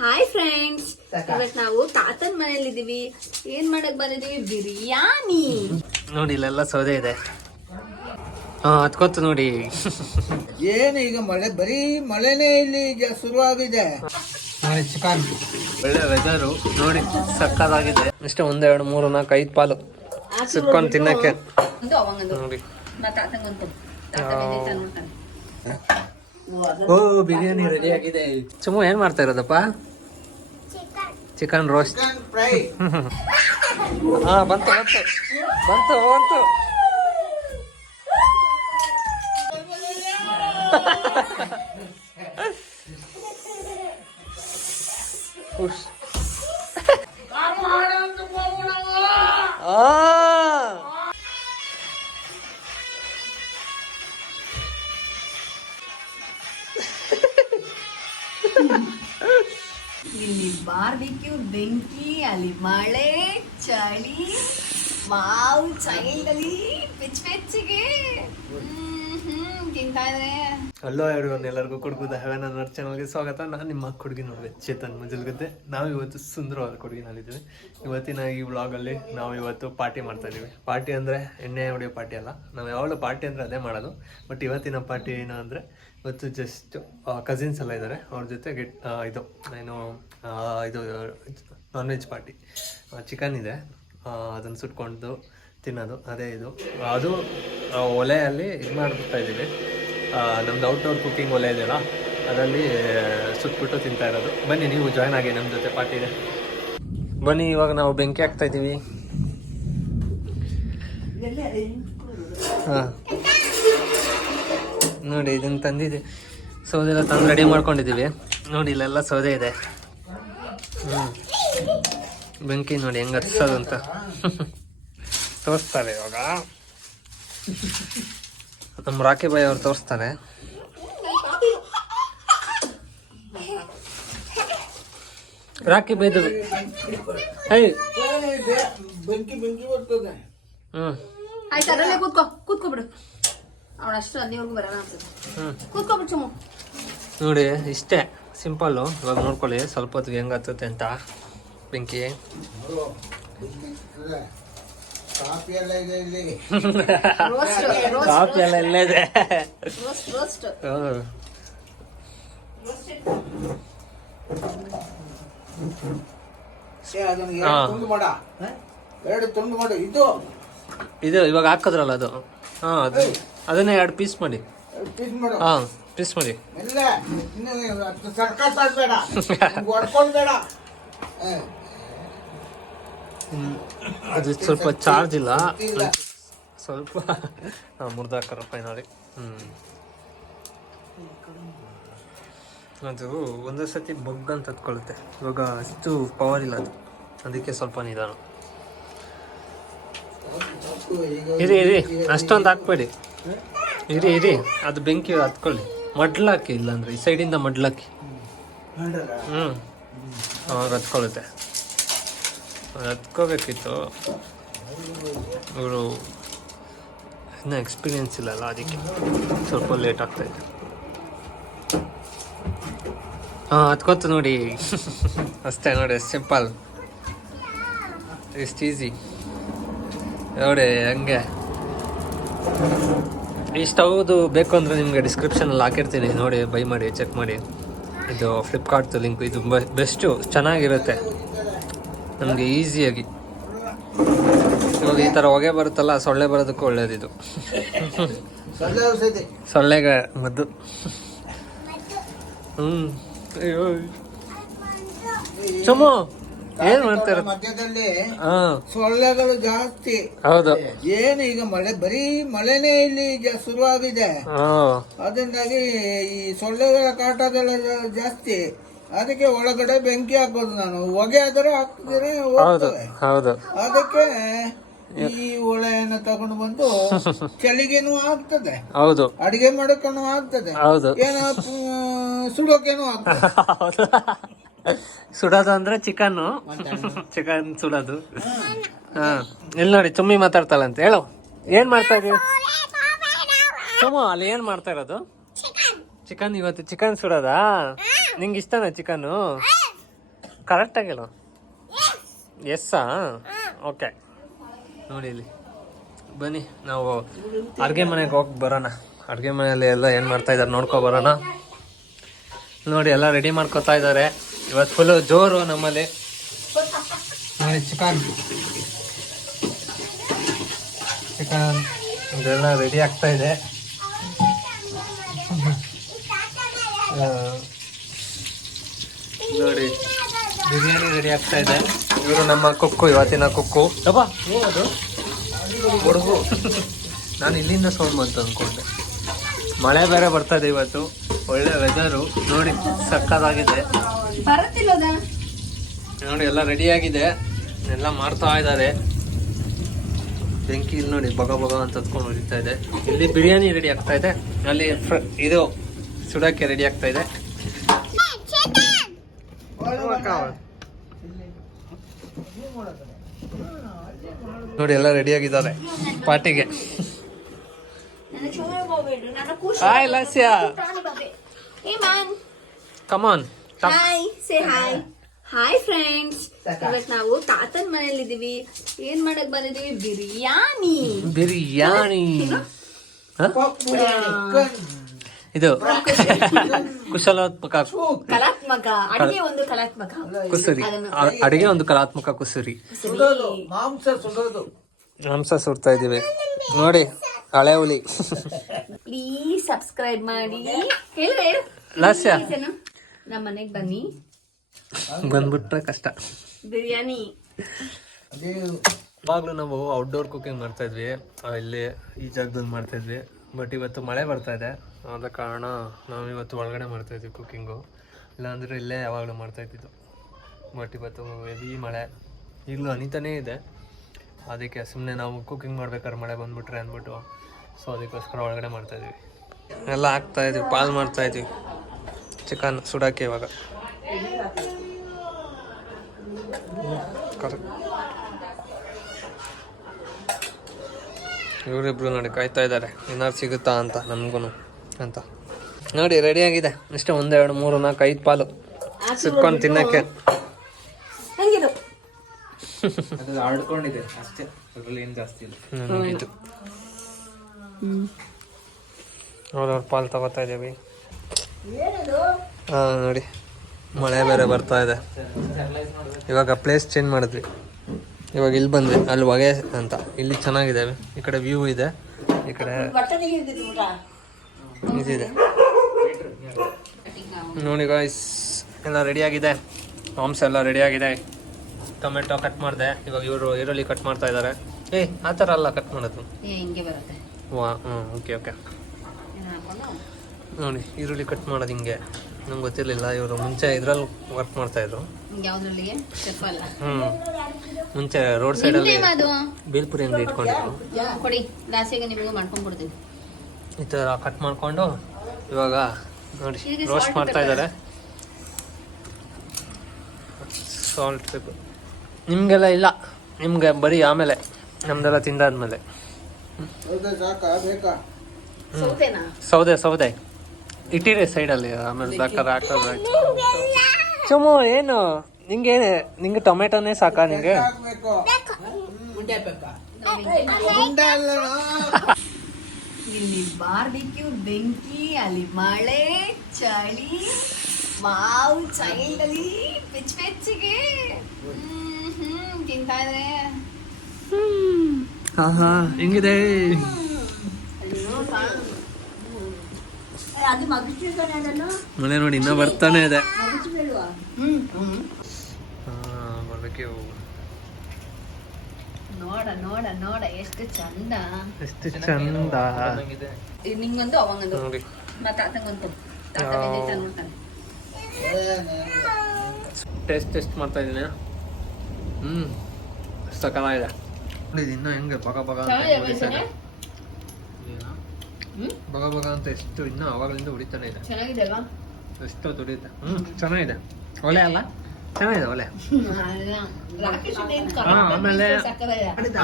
Hi friends, ಇವತ್ತು ನಾವು ತಾತನ ಮನೇಲಿ ಇದೀವಿ. ಏನ್ ಮಾಡಕ್ ಬಂದಿದೀವಿ? ಬಿರಿಯಾನಿ. ನೋಡಿ ಇಲ್ಲೆಲ್ಲ ಸೌದೆ ಇದೆ. ಹತ್ಕೊತ್ತು ನೋಡಿ. ಏನು ಈಗ ಮಳೆ, ಬರೀ ಮಳೆನೇ ಇಲ್ಲಿ ಈಗ ಶುರುವಾಗಿದೆ. ನೋಡಿ ಚಿಕನ್, ಒಳ್ಳೆ ವೆದರು ನೋಡಿ, ಸಕ್ಕದಾಗಿದೆ. ಇಷ್ಟೇ 1 2 3 4 5 ಪಾಲು ಸುತ್ಕೊಂಡು ತಿನ್ನಕ್ಕೆ ನೋಡಿ. ಓ ಬಿರಿಯಾನಿ ರೆಡಿ ಆಗಿದೆ. ಸುಮ್ಮ ಏನ್ ಮಾಡ್ತಾ ಇರೋದಪ್ಪ? Chicken roast. ಹಾ ಬಂತು ಬಂತು ಬಂತು ಬಂತು. ಇಲ್ಲಿ ಬಾರ್ಬಿಕ್ಯೂ, ಬೆಂಕಿ, ಅಲ್ಲಿ ಮಳೆ, ಚಳಿ, ವಾವ್, ಚೈಲ್ಡ್ ಅಲ್ಲಿ ಬೆಚ್ಚಗೆ ತಿಂತಾ ಇದ್ರೆ. ಹಲೋ ಎವ್ರಿವನ್, ಎಲ್ಲರಿಗೂ ಕುಡುಗುದ ಹೆವೆನ್ ಅನ್ನರ್ ಚಾನಲ್ಗೆ ಸ್ವಾಗತ. ನಾನು ನಿಮ್ಮ ಕೊಡುಗೆ ನೋಡ್ಬೇಕು ಚೇತನ್ ಮಂಜಲ್ಗದ್ದೆ. ನಾವು ಇವತ್ತು ಸುಂದರವಾದ ಕೊಡುಗಿನಲ್ಲಿದ್ದೀವಿ. ಇವತ್ತಿನ ಈ ವ್ಲಾಗಲ್ಲಿ ನಾವು ಇವತ್ತು ಪಾರ್ಟಿ ಮಾಡ್ತಾ ಇದ್ದೀವಿ. ಪಾರ್ಟಿ ಅಂದರೆ ಎಣ್ಣೆ ಹೊಡೆಯೋ ಪಾರ್ಟಿ ಅಲ್ಲ, ನಾವು ಯಾವಾಗಲೂ ಪಾರ್ಟಿ ಅಂದರೆ ಅದೇ ಮಾಡೋದು. ಬಟ್ ಇವತ್ತಿನ ಪಾರ್ಟಿ ಏನು ಅಂದರೆ, ಇವತ್ತು ಜಸ್ಟ್ ಕಸಿನ್ಸ್ ಎಲ್ಲ ಇದ್ದಾರೆ, ಅವ್ರ ಜೊತೆ ಇದು ನಾನ್ ವೆಜ್ ಪಾರ್ಟಿ. ಚಿಕನ್ ಇದೆ, ಅದನ್ನು ಸುಟ್ಕೊಂಡು ತಿನ್ನೋದು, ಅದೇ ಇದು. ಅದು ಒಲೆಯಲ್ಲಿ ಇದು ಮಾಡಿಬಿಡ್ತಾ ಇದ್ದೀವಿ. ನಮ್ದು ಔಟ್ಡೋರ್ ಕುಕ್ಕಿಂಗ್ ಒಲೆ ಇದೆಯಲ್ಲ, ಅದರಲ್ಲಿ ಸುಟ್ಬಿಟ್ಟು ತಿಂತಾ ಇರೋದು. ಬನ್ನಿ ನೀವು ಜಾಯ್ನ್ ಆಗಿ ನಮ್ಮ ಜೊತೆ ಪಾರ್ಟಿಗೆ. ಬನ್ನಿ, ಇವಾಗ ನಾವು ಬೆಂಕಿ ಹಾಕ್ತಾ ಇದ್ದೀವಿ. ಹಾಂ ನೋಡಿ, ಇದನ್ನು ತಂದಿದೆ, ಸೌದೆ ಎಲ್ಲ ತಂದು ರೆಡಿ ಮಾಡ್ಕೊಂಡಿದ್ದೀವಿ. ನೋಡಿ ಇಲ್ಲೆಲ್ಲ ಸೌದೆ ಇದೆ. ಬೆಂಕಿ ನೋಡಿ ಹೆಂಗೆ ಹತ್ಸೋದು ಅಂತ ತೋರಿಸ್ತಾರೆ ಇವಾಗ. ನಮ್ಮ ರಾಕಿ ಬಾಯ್ ಅವ್ರು ತೋರಿಸ್ತಾರೆ. ರಾಕಿ ಬೈದು ಬೆಂಕಿ ಬರ್ತದೆ. ಆಯ್ತು, ಅದರಲ್ಲೇ ಕೂತ್ಕೊಬಿಡು. ಅವಳು ಅಷ್ಟು ಅಲ್ಲಿವರೆಗೂ ಬರೋಣ ಅನ್ಸುತ್ತೆ. ಕೂತ್ಕೊಬಿಡು ಚುಮ್ಮು. ನೋಡಿ ಇಷ್ಟೇ ಸಿಂಪಲ್ಲು. ಇವಾಗ ನೋಡ್ಕೊಳ್ಳಿ ಸ್ವಲ್ಪ ಹೊತ್ತಿಗೆ ಹೆಂಗೆ ಹತ್ತುತ್ತೆ ಅಂತ ಬೆಂಕಿ. ಕಾಫಿ ಎಲ್ಲ ಇದೆ ಇಲ್ಲಿ. ಕಾಫಿ ಎಲ್ಲ ಇಲ್ಲೇ ಇದೆ. ಎರಡು ತುಂಡು ಮಾಡ. ಇದು ಇವಾಗ ಹಾಕಿದ್ರಲ್ಲ ಅದು. ಹಾಂ, ಅದನ್ನೇ 2 ಪೀಸ್ ಮಾಡಿ. ಪೀಸ್ ಮಾಡು. ಹಾಂ, ಪೀಸ್ ಮಾಡಿ. ಇಲ್ಲ ಸರ್ಕಸ್ ಆಗ್ಬೇಡ, ಹೊಡ್ಕೊಳ್ಬೇಡ. ಅದು ಸ್ವಲ್ಪ ಚಾರ್ಜ್ ಇಲ್ಲ, ಸ್ವಲ್ಪ ಮುರಿದಾಕರ ಫೈನಲಿ. ಅದು ಒಂದೇ ಸತಿ ಬಗ್ ಅಂತ ಹತ್ಕೊಳ್ಳುತ್ತೆ. ಇವಾಗ ಅಷ್ಟು ಪವರ್ ಇಲ್ಲ ಅದು, ಅದಕ್ಕೆ ಸ್ವಲ್ಪ ನಿಧಾನ. ಇರಿ ಅಷ್ಟೊಂದು ಹಾಕ್ಬೇಡಿ, ಇರಿ ಅದು ಬೆಂಕಿ ಹತ್ಕೊಳ್ಳಿ. ಮಡ್ಲಾಕಿ, ಇಲ್ಲಾಂದ್ರೆ ಈ ಸೈಡಿಂದ ಮಡ್ಲಾಕಿ. ಅವಾಗ ಹತ್ಕೊಳ್ಳುತ್ತೆ. ಅದು ಹತ್ಕೋಬೇಕಿತ್ತು, ಇವರು ಇನ್ನೂ ಎಕ್ಸ್ಪೀರಿಯೆನ್ಸ್ ಇಲ್ಲಲ್ಲ, ಅದಕ್ಕೆ ಸ್ವಲ್ಪ ಲೇಟ್ ಆಗ್ತಾಯಿದೆ. ಹಾಂ, ಹತ್ಕೊತು ನೋಡಿ. ಅಷ್ಟೇ ನೋಡಿ, ಸಿಂಪಲ್, ಇಷ್ಟು ಈಸಿ ನೋಡಿ. ಹಂಗೆ ಈ ಸ್ಟವ್ದು ಬೇಕು ಅಂದರೆ ನಿಮಗೆ ಡಿಸ್ಕ್ರಿಪ್ಷನಲ್ಲಿ ಹಾಕಿರ್ತೀನಿ, ನೋಡಿ, ಬೈ ಮಾಡಿ, ಚೆಕ್ ಮಾಡಿ. ಇದು ಫ್ಲಿಪ್ಕಾರ್ಟ್ದು ಲಿಂಕ್. ಇದು ಬೆಸ್ಟು, ಚೆನ್ನಾಗಿರುತ್ತೆ ನಮಗೆ ಈಸಿಯಾಗಿ. ಇವಾಗ ಈ ಥರ ಹೊಗೆ ಬರುತ್ತಲ್ಲ, ಸೊಳ್ಳೆ ಬರೋದಕ್ಕೂ ಒಳ್ಳೇದಿದು. ಸೊಳ್ಳೆಗೆ ಮದ್ದು. ಅಯ್ಯೋ ಚುಮ್ಮು ಏನ್ ಮಾಡ್ತಾರೆ ಮಧ್ಯದಲ್ಲಿ ಹಾಂ, ಸೊಳ್ಳೆಗಳು ಜಾಸ್ತಿ. ಹೌದು, ಏನು ಈಗ ಮಳೆ, ಬರೀ ಮಳೆನೇ ಇಲ್ಲಿ ಈಗ ಶುರುವಾಗಿದೆ. ಅದರಿಂದಾಗಿ ಈ ಸೊಳ್ಳೆಗಳ ಕಾಟದೆಲ್ಲ ಜಾಸ್ತಿ. ಅದಕ್ಕೆ ಒಳಗಡೆ ಬೆಂಕಿ ಹಾಕೋದು ನಾನು. ಹೊಗೆ ಆದ್ರೆ ಹಾಕಿದ್ರೆ ಹೋಗ್ತದೆ. ಅದಕ್ಕೆ ಈ ಒಲೆಯನ್ನು ತಗೊಂಡು ಬಂದು ಚಳಿಗೇನು ಆಗ್ತದೆ, ಹೌದು, ಅಡಿಗೆ ಮಾಡೋಕೇನು ಆಗ್ತದೆ, ಏನೋ ಸುಡೋಕೇನು ಆಗ್ತದೆ. ಸುಡೋದು ಅಂದ್ರೆ ಚಿಕನ್ ಸುಡೋದು. ಹಾ, ಇಲ್ಲಿ ನೋಡಿ ಚುಮ್ಮಿ ಮಾತಾಡ್ತಾಳಂತ. ಹೇಳು, ಏನ್ ಮಾಡ್ತಾ ಇದೀವಿ? ಚುಮ್ಮು ಅಲ್ಲಿ ಏನ್ ಮಾಡ್ತಾ ಇರೋದು? ಚಿಕನ್. ಇವತ್ತು ಚಿಕನ್ ಸುಡೋದಾ? ನಿಂಗೆ ಇಷ್ಟನಾ ಚಿಕನ್ನು? ಕರೆಕ್ಟಾಗಿ ಹೇಳು. ಎಸ್ಸಾ? ಓಕೆ. ನೋಡಿ ಇಲ್ಲಿ ಬನ್ನಿ, ನಾವು ಅಡುಗೆ ಮನೆಗೆ ಹೋಗಿ ಬರೋಣ. ಅಡುಗೆ ಮನೆಯಲ್ಲಿ ಎಲ್ಲ ಏನು ಮಾಡ್ತಾ ಇದ್ದಾರೆ ನೋಡ್ಕೊ ಬರೋಣ. ನೋಡಿ ಎಲ್ಲ ರೆಡಿ ಮಾಡ್ಕೊತಾ ಇದ್ದಾರೆ. ಇವತ್ತು ಫುಲ್ಲು ಜೋರು ನಮ್ಮಲ್ಲಿ. ನೋಡಿ ಚಿಕನ್ ಇದೆಲ್ಲ ರೆಡಿ ಆಗ್ತಾ ಇದೆ. ನೋಡಿ ಬಿರಿಯಾನಿ ರೆಡಿ ಆಗ್ತಾ ಇದೆ. ಇವರು ನಮ್ಮ ಕುಕ್ಕು, ಇವತ್ತಿನ ಕುಕ್ಕು. ಅಬ್ಬಾ ಏನದು ಹುಡುಗು. ನಾನು ಇಲ್ಲಿಂದ ಸೌಂಡ್ ಬಂತು ಅಂದ್ಕೊಂಡೆ. ಮಳೆ ಬೇರೆ ಬರ್ತಾ ಇದೆ ಇವತ್ತು, ಒಳ್ಳೆ ವೆದರು. ನೋಡಿ ಸಕ್ಕತ್ತಾಗಿದೆ. ನೋಡಿ ಎಲ್ಲ ರೆಡಿ ಆಗಿದೆ, ಎಲ್ಲ ಮಾಡ್ತಾ ಇದ್ದಾರೆ. ಬೆಂಕಿ ಇಲ್ಲಿ ನೋಡಿ ಬಗ ಬಗ ಅಂತ ಹತ್ಕೊಂಡು ಉರಿತಾ ಇದೆ. ಇಲ್ಲಿ ಬಿರಿಯಾನಿ ರೆಡಿ ಆಗ್ತಾ ಇದೆ, ಅಲ್ಲಿ ಇದು ಸುಡಕ್ಕೆ ರೆಡಿ ಆಗ್ತಾ ಇದೆ. ನೋಡಿ ಎಲ್ಲ ರೆಡಿ ಆಗಿದ್ದಾರೆ ಪಾರ್ಟಿಗೆ. Hi Lasya, come on. Hi, say hi. Hi friends, ಇವತ್ತು ನಾವು ತಾತನ್ ಮನೇಲಿ ಇದೀವಿ. ಏನ್ ಮಾಡಕ್ ಬಂದಿದೀವಿ? ಬಿರಿಯಾನಿ. ಇದು ಕುಶಲಾತ್ಮಕ ಕಲಾತ್ಮಕ ಅಡಿಗೆ, ಒಂದು ಕಲಾತ್ಮಕ ಕುಸುರಿ. ಅಡಿಗೆ ಒಂದು ಕಲಾತ್ಮಕ ಕುಸುರಿ. ಮಾಂಸ ಸುಡ್ತಾ ಇದೀವಿ ನೋಡಿ, ಹಳೆ ಹುಲಿ. ಪ್ಲೀಸ್ ಸಬ್ಸ್ಕ್ರೈಬ್ ಮಾಡಿ. ಹೇಳು ಲಾಸ್ಯ, ನಮ್ಮ ಮನೆಗ್ ಬನ್ನಿ. ಬಂದ್ಬಿಟ್ರೆ ಕಷ್ಟ. ಬಿರಿಯಾನಿ ಇವಾಗಲೂ ನಾವು ಔಟ್ಡೋರ್ ಕುಕಿಂಗ್ ಮಾಡ್ತಾ ಇದ್ವಿ, ಇಲ್ಲಿ ಈ ಜಾಗದಲ್ಲಿ ಮಾಡ್ತಾ ಇದ್ವಿ. ಬಟ್ ಇವತ್ತು ಮಳೆ ಬರ್ತಾ ಇದೆ, ಆದ ಕಾರಣ ನಾವು ಇವತ್ತು ಒಳಗಡೆ ಮಾಡ್ತಾ ಇದ್ವಿ ಕುಕ್ಕಿಂಗು. ಇಲ್ಲಾಂದರೆ ಇಲ್ಲೇ ಯಾವಾಗಲೂ ಮಾಡ್ತಾ ಇದ್ದಿದ್ದು. ಬಟ್ ಇವತ್ತು ಹೆವಿ ಮಳೆ, ಈಗಲೂ ಹನಿತಾನೇ ಇದೆ. ಅದಕ್ಕೆ ಸುಮ್ಮನೆ ನಾವು ಕುಕ್ಕಿಂಗ್ ಮಾಡ್ಬೇಕಾದ್ರೆ ಮಳೆ ಬಂದ್ಬಿಟ್ರೆ ಅಂದ್ಬಿಟ್ಟು, ಸೊ ಅದಕ್ಕೋಸ್ಕರ ಒಳಗಡೆ ಮಾಡ್ತಾಯಿದ್ವಿ. ಎಲ್ಲ ಹಾಕ್ತಾಯಿದ್ವಿ, ಪಾಲ್ ಮಾಡ್ತಾಯಿದ್ವಿ ಚಿಕನ್ ಸುಡೋಕ್ಕೆ. ಇವಾಗ ಇವರಿಬ್ರು ನೋಡಿ ಕಾಯ್ತಾ ಇದ್ದಾರೆ, ಏನಾರು ಸಿಗುತ್ತಾ ಅಂತ ನಮಗೂ ಅಂತ. ನೋಡಿ ರೆಡಿಯಾಗಿದೆ. ಇಷ್ಟೇ 1 2 3 4 5 ಪಾಲು ಸಿಕ್ಕೊಂಡು ತಿನ್ನಕ್ಕೆ. ಆಡ್ಕೊಂಡಿದೆ ಅಷ್ಟೇ, ಅದರಲ್ಲಿ ಏನು ಜಾಸ್ತಿ ಇಲ್ಲ. ಅವ್ರವ್ರ ಪಾಲು ತಗೋತಾ ಇದ್ದೀವಿ. ಹಾಂ ನೋಡಿ, ಮಳೆ ಬೇರೆ ಬರ್ತಾ ಇದೆ. ಇವಾಗ ಪ್ಲೇಸ್ ಚೇಂಜ್ ಮಾಡಿದ್ವಿ, ಇವಾಗ ಇಲ್ಲಿ ಬಂದ್ವಿ. ಅಲ್ಲಿ ಹೊಗೆ ಅಂತ, ಇಲ್ಲಿ ಚೆನ್ನಾಗಿದೆ. ಈ ಕಡೆ ವ್ಯೂ ಇದೆ, ಈ ಕಡೆ ಇದಿದೆ. ನೋಡಿ ಗಾಯ್ಸ್, ಎಲ್ಲ ರೆಡಿಯಾಗಿದೆ. ಮಾಂಸ ಎಲ್ಲ ರೆಡಿಯಾಗಿದೆ. ಟೊಮೆಟೊ ಕಟ್ ಮಾಡಿದೆ. ಇವಾಗ ಇವರು ಈರುಳ್ಳಿ ಕಟ್ ಮಾಡ್ತಾ ಇದ್ದಾರೆ. ಆ ಥರ ಅಲ್ಲ ಕಟ್ ಮಾಡೋದು, ವಾ. Okay okay. ನೋಡಿ ಈರುಳ್ಳಿ ಕಟ್ ಮಾಡೋದು ಹಿಂಗೆ. ನಂಗೆ ಗೊತ್ತಿರಲಿಲ್ಲ, ಇವರು ಮುಂಚೆ ಇದ್ರಲ್ಲಿ ವರ್ಕ್ ಮಾಡ್ತಾಯಿದ್ರು. ಮುಂಚೆ ರೋಡ್ ಸೈಡಲ್ಲಿ ಬೇಲ್ಪುರಿ ಅಂಗಡಿ ಇಟ್ಕೊಂಡಿದ್ರು. ಈ ಥರ ಕಟ್ ಮಾಡಿಕೊಂಡು ಇವಾಗ ನೋಡಿ ರೋಸ್ಟ್ ಮಾಡ್ತಾ ಇದ್ದಾರೆ. ಸಾಲ್ಟ್ ಬೇಕು ನಿಮಗೆಲ್ಲ ಇಲ್ಲ, ನಿಮಗೆ ಬರೀ ಆಮೇಲೆ, ನಮ್ದೆಲ್ಲ ತಿಂದಾದ್ಮೇಲೆ. ಸೌದೆ ಇಟ್ಟಿರಿ ಸೈಡಲ್ಲಿ, ಆಮೇಲೆ ಬೇಕಾದ್ರೆ ಹಾಕೋದು. ಚುಮ್ಮು ಏನು ನಿಂಗೆ ಟೊಮೆಟೊನೇ ಸಾಕಾ ನಿಂಗೆ? ಇಲ್ಲಿ ಬಾರ್ಬಿಕ್ಯೂ, ಬೆಂಕಿ, ಅಲ್ಲಿ ಮಳೆ, ಚಳಿ, ಮಾವು ಚೈಲ್ಡಲ್ಲಿ ಬೆಚ್ಚಗೆ ತಿಂತಾ ಇದ್ರೆ ಹೆಂಗಿದೆ? ಮಳೆ ನೋಡಿ ಇನ್ನೂ ಬರ್ತಾನೆ ಇದೆ. ನೋಡ ಎಷ್ಟು ಚಂದ, ಎಷ್ಟು ಚಂದ. ನಿಂಗೊಂದು ಅವಂಗೊಂದು ಮತ್ತೆ ಆತಂಗೊಂದು ನೋಡ್ತಾನೆ. ಟೆಸ್ಟ್ ಮಾಡ್ತಾ ಇದ್ದೀನಿ. ಸಕಲಾಗಿದೆ ನೋಡಿ, ಇನ್ನೂ ಹೆಂಗೆ ಬಗ ಬಗ ಅಂತ ಎಷ್ಟು ಇನ್ನೂ ಅವಾಗಲಿಂದ ಹೊಡಿತಾನೆ ಇದೆ. ಚೆನ್ನಾಗಿದೆ ಅಲ್ವಾ? ಎಷ್ಟು ದುಡಿಯುತ್ತೆ. ಚೆನ್ನಾಗಿದೆ. ಒಲೆ ಅಲ್ಲ, ಚೆನ್ನಾಗಿದೆ ಒಲೆ.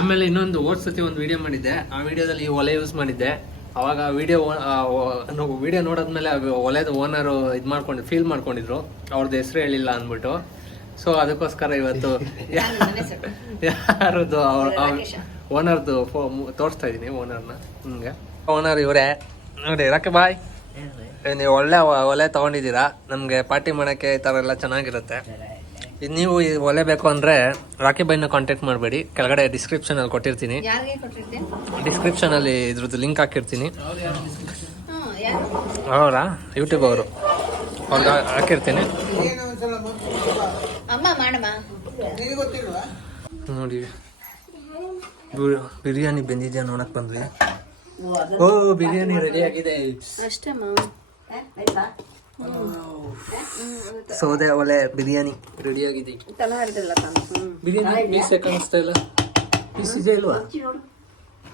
ಆಮೇಲೆ ಇನ್ನೊಂದು ಸತಿ ಒಂದು ವಿಡಿಯೋ ಮಾಡಿದ್ದೆ. ಆ ವಿಡಿಯೋದಲ್ಲಿ ಒಲೆ ಯೂಸ್ ಮಾಡಿದ್ದೆ. ಅವಾಗ ವಿಡಿಯೋ ನೋಡೋದ್ಮೇಲೆ ಒಲೆದ ಓನರು ಇದು ಫೀಲ್ ಮಾಡ್ಕೊಂಡಿದ್ರು, ಅವ್ರದ್ದು ಹೆಸರು ಹೇಳಿಲ್ಲ ಅಂದ್ಬಿಟ್ಟು. ಸೊ ಅದಕ್ಕೋಸ್ಕರ ಇವತ್ತು ಯಾರದು ಓನರ್ದು ತೋರಿಸ್ತಾ ಇದ್ದೀನಿ ಓನರ್ನ. ಹಿಂಗೆ ಓನರ್ ಇವರೇ ನೋಡಿ. ರಾಕೆ ಬಾಯ್, ನೀವು ಒಳ್ಳೆ ಒಲೆ ತಗೊಂಡಿದ್ದೀರಾ. ನಮಗೆ ಪಾರ್ಟಿ ಮಾಡೋಕ್ಕೆ ಈ ಥರ ಎಲ್ಲ ಚೆನ್ನಾಗಿರುತ್ತೆ. ನೀವು ಈ ಒಲೆ ಬೇಕು ಅಂದರೆ ರಾಕಿ ಬೈನ ಕಾಂಟ್ಯಾಕ್ಟ್ ಮಾಡಬೇಡಿ, ಕೆಳಗಡೆ ಡಿಸ್ಕ್ರಿಪ್ಷನಲ್ಲಿ ಕೊಟ್ಟಿರ್ತೀನಿ. ಡಿಸ್ಕ್ರಿಪ್ಷನಲ್ಲಿ ಇದ್ರದ್ದು ಲಿಂಕ್ ಹಾಕಿರ್ತೀನಿ. ಅವರಾ ಯೂಟ್ಯೂಬ್ ಅವರು ಅವ್ರಿಗೆ ಹಾಕಿರ್ತೀನಿ ನೋಡಿ. ಬಿರಿಯಾನಿ ಬೆಂದಿದ್ಯಾ ನೋಡಕ್ ಬಂದ್ವಿ. ಓ ಬಿರಿಯಾನಿ ರೆಡಿ ಆಗಿದೆ ಅಷ್ಟೇ. ಸೌದೆ ಒಲೆ ಬಿರಿಯಾನಿ ರೆಡಿ ಆಗಿದೆ. ಬಿರಿಯಾನಿ ಪೀಸ್ ಕಾಣಿಸ್ತಾ ಇಲ್ಲ. ಪೀಸ್ ಇದೆ ಇಲ್ವಾ?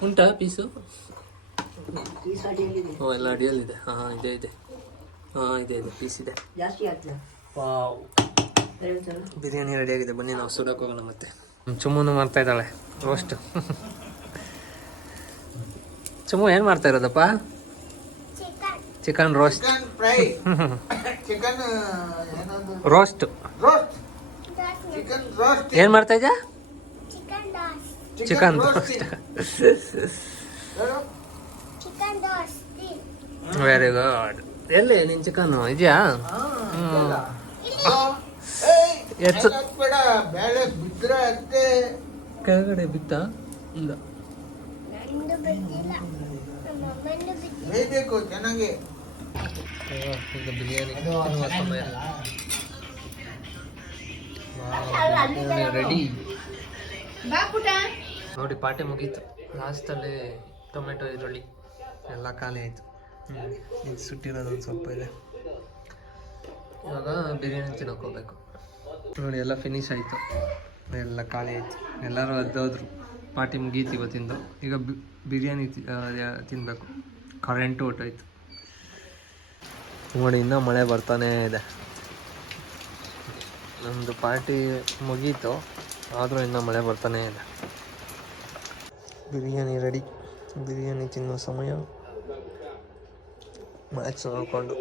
ಉಂಟಾ ಪೀಸು? ಓ ಎಲ್ಲ ಅಡಿಯಲ್ಲಿದೆ. ಹಾಂ ಇದೆ ಇದೆ. ಹಾಂ ಇದೆ ಇದೆ ಪೀಸ್ ಇದೆ. ವಾವ್, ಬಿರಿಯಾನಿ ರೆಡಿ ಆಗಿದೆ. ಬನ್ನಿ ನಾವು ಸುಡಕ್ಕೆ ಹೋಗೋಣ. ಮತ್ತೆ ಚುಮ್ಮುನು ಮಾಡ್ತಾ ಇದ್ದಾಳೆ ರೋಸ್ಟ್. ಚುಮ್ಮು ಏನು ಮಾಡ್ತಾ ಇರೋದಪ್ಪ? Chicken roast. ರೋಸ್ಟ್ ಏನು ಮಾಡ್ತಾ ಇದ್ಯಾ? Chicken roast. Very good. ಎಲ್ಲಿ ನಿನ್ ಚಿಕನ್ ಇದೆಯಾ? ಕೆಳಗಡೆ ಬಿತ್ತ ಇಲ್ಲ ಚೆನ್ನಾಗಿ. ಈಗ ಬಿರಿಯಾನಿ ಸಮಯ ರೆಡಿ ನೋಡಿ. ಪಾಟೆ ಮುಗೀತು. ಲಾಸ್ಟಲ್ಲಿ ಟೊಮೆಟೊ ಈರುಳ್ಳಿ ಎಲ್ಲ ಖಾಲಿ ಆಯಿತು. ಇದು ಸುಟ್ಟಿರೋದೊಂದು ಸ್ವಲ್ಪ ಇದೆ. ಇವಾಗ ಬಿರಿಯಾನಿ ತಿನ್ನೋಕೆ ಹೋಗ್ಬೇಕು ನೋಡಿ. ಎಲ್ಲ ಫಿನಿಶ್ ಆಯಿತು, ಎಲ್ಲ ಖಾಲಿ ಆಯಿತು. ಎಲ್ಲರೂ ಅದ್ದೋದ್ರು. ಪಾರ್ಟಿ ಮುಗೀತು ಇವತ್ತಿಂದು. ಈಗ ಬಿರಿಯಾನಿ ತಿನ್ನಬೇಕು. ಕರೆಂಟು ಹೊಟ್ಟೋಯ್ತು ನೋಡಿ. ಇನ್ನೂ ಮಳೆ ಬರ್ತಾನೇ ಇದೆ. ನಮ್ಮದು ಪಾರ್ಟಿ ಮುಗೀತು, ಆದರೂ ಇನ್ನೂ ಮಳೆ ಬರ್ತಾನೇ ಇದೆ. ಬಿರಿಯಾನಿ ರೆಡಿ. ಬಿರಿಯಾನಿ ತಿನ್ನೋ ಸಮಯ. ಮ್ಯಾಚ್ ನೋಡಿಕೊಂಡು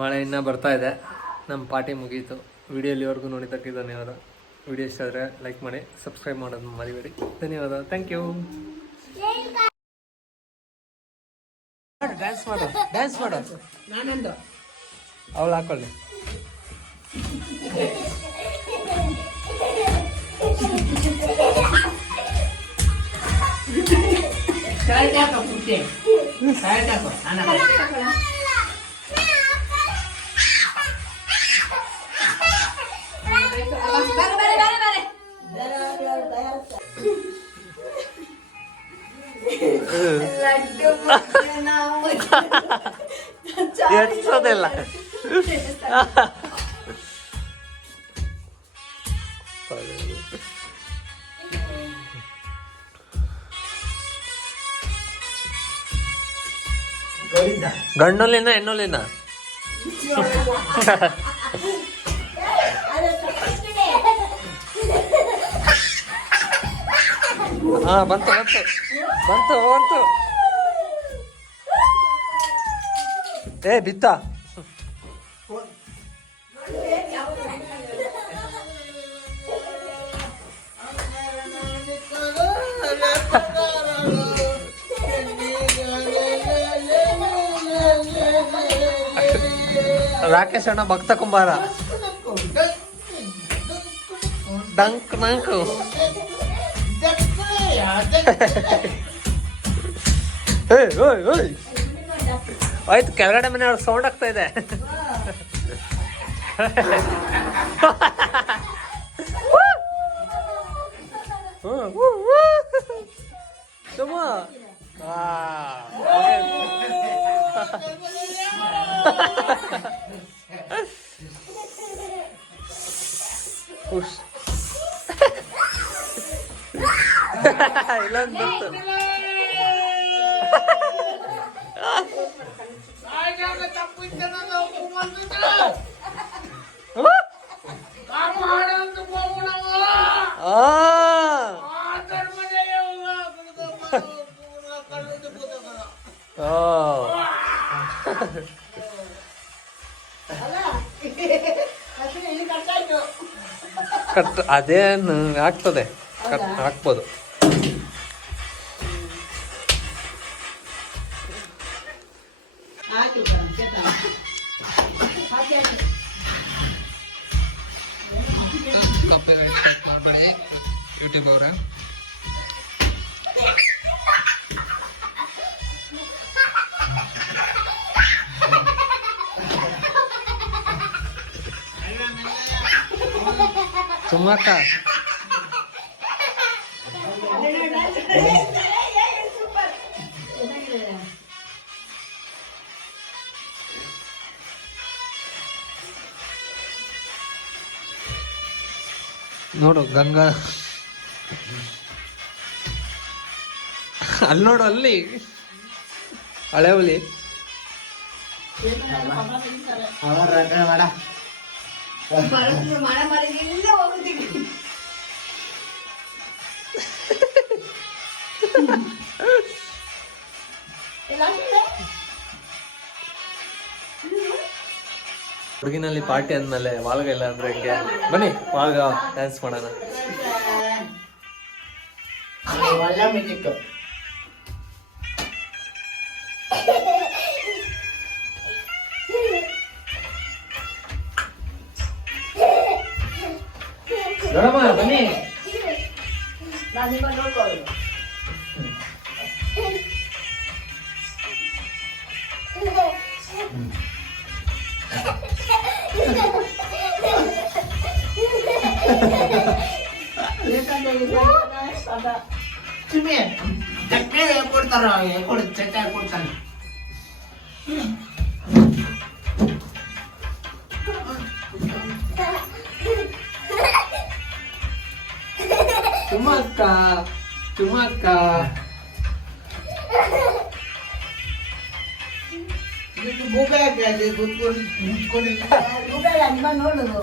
ಮಳೆ ಇನ್ನೂ ಬರ್ತಾ ಇದೆ. ನಮ್ಮ ಪಾರ್ಟಿ ಮುಗೀತು. ವಿಡಿಯೋ ಇಲ್ಲಿವರೆಗೂ ನೋಡಿದ್ದಕ್ಕೆ ಧನ್ಯವಾದ. ವಿಡಿಯೋ ಇಷ್ಟ ಆದರೆ ಲೈಕ್ ಮಾಡಿ, ಸಬ್ಸ್ಕ್ರೈಬ್ ಮಾಡೋದು ಮರಿಬೇಡಿ. ಧನ್ಯವಾದ. Thank you. ಡ್ಯಾನ್ಸ್ ಮಾಡು, ಡ್ಯಾನ್ಸ್ ಮಾಡು. ನಾನಂದು ಅವಳು ಹಾಕೊಳ್ಳಿ. ಎಡ್ಸೋದಿಲ್ಲ. ಗಂಡಲ್ಲಿನ ಹೆಣ್ಣಲ್ಲಿನ? ಹಾ ಬಂತು ಬಂತು ಬಂತು ಬಂತು. ಏ ಬಿತ್ತ. ರಾಕೇಶ್ ಅಣ್ಣ ಭಕ್ತ ಕುಂಬಾರ. ಡಂಕ್ ನಂಕು. ಆಯ್ತು, ಕೆಳಗಡೆ ಮನೆಯವ್ರ ಸೌಂಡ್ ಆಗ್ತಾ ಇದೆ. ಇಲ್ಲೊಂದು ಬಂತು. ಕಟ್ ಅದೇನು ಆಗ್ತದೆ ಹಾಕ್ಬೋದು. ಮಾಡ್ಬೇಡಿ ಯೂಟ್ಯೂಬ್ ಅವ್ರೆ. ಸುಮ್ಮಕ್ಕ ನೋಡು ಗಂಗಾ ಅಲ್ಲಿ ನೋಡು, ಅಲ್ಲಿ ಹಳೆ ಹುಲಿ. ಹುಡುಗಿನಲ್ಲಿ ಪಾರ್ಟಿ ಅಂದ್ಮೇಲೆ ವಾಲ್ಗ ಇಲ್ಲ ಅಂದ್ರೆ ಹಿಂಗೆ. ಬನ್ನಿ ವಾಲ್ಗ ಡ್ಯಾನ್ಸ್ ಮಾಡೋಣ. ಒಳ್ಳೆ ಮ್ಯೂಸಿಕ್. ಬನ್ನಿ ಚಟ್ನಿ ಕೊಡ್ತಾರ, ಚಟ್ನಿ ಕೊಡ್ತಾನೆ. ಚುಮ್ಮಕ್ಕ ಚುಮ್ಮಕ್ಕ ಗೂಬೆ ಹಾಕಿ ಕೂತ್ಕೊಂಡಿಲ್ಲ. ನೋಡುದು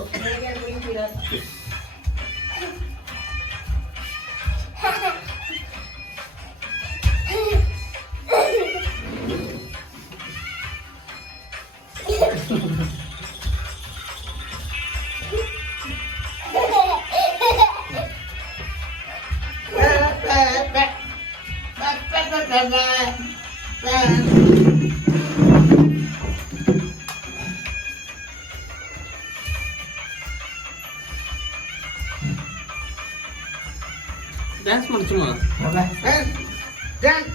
ಡ್ಯಾನ್ಸ್ ಮಾಡು ಚುಮ್ಮ. ಡ್ಯಾನ್ಸ್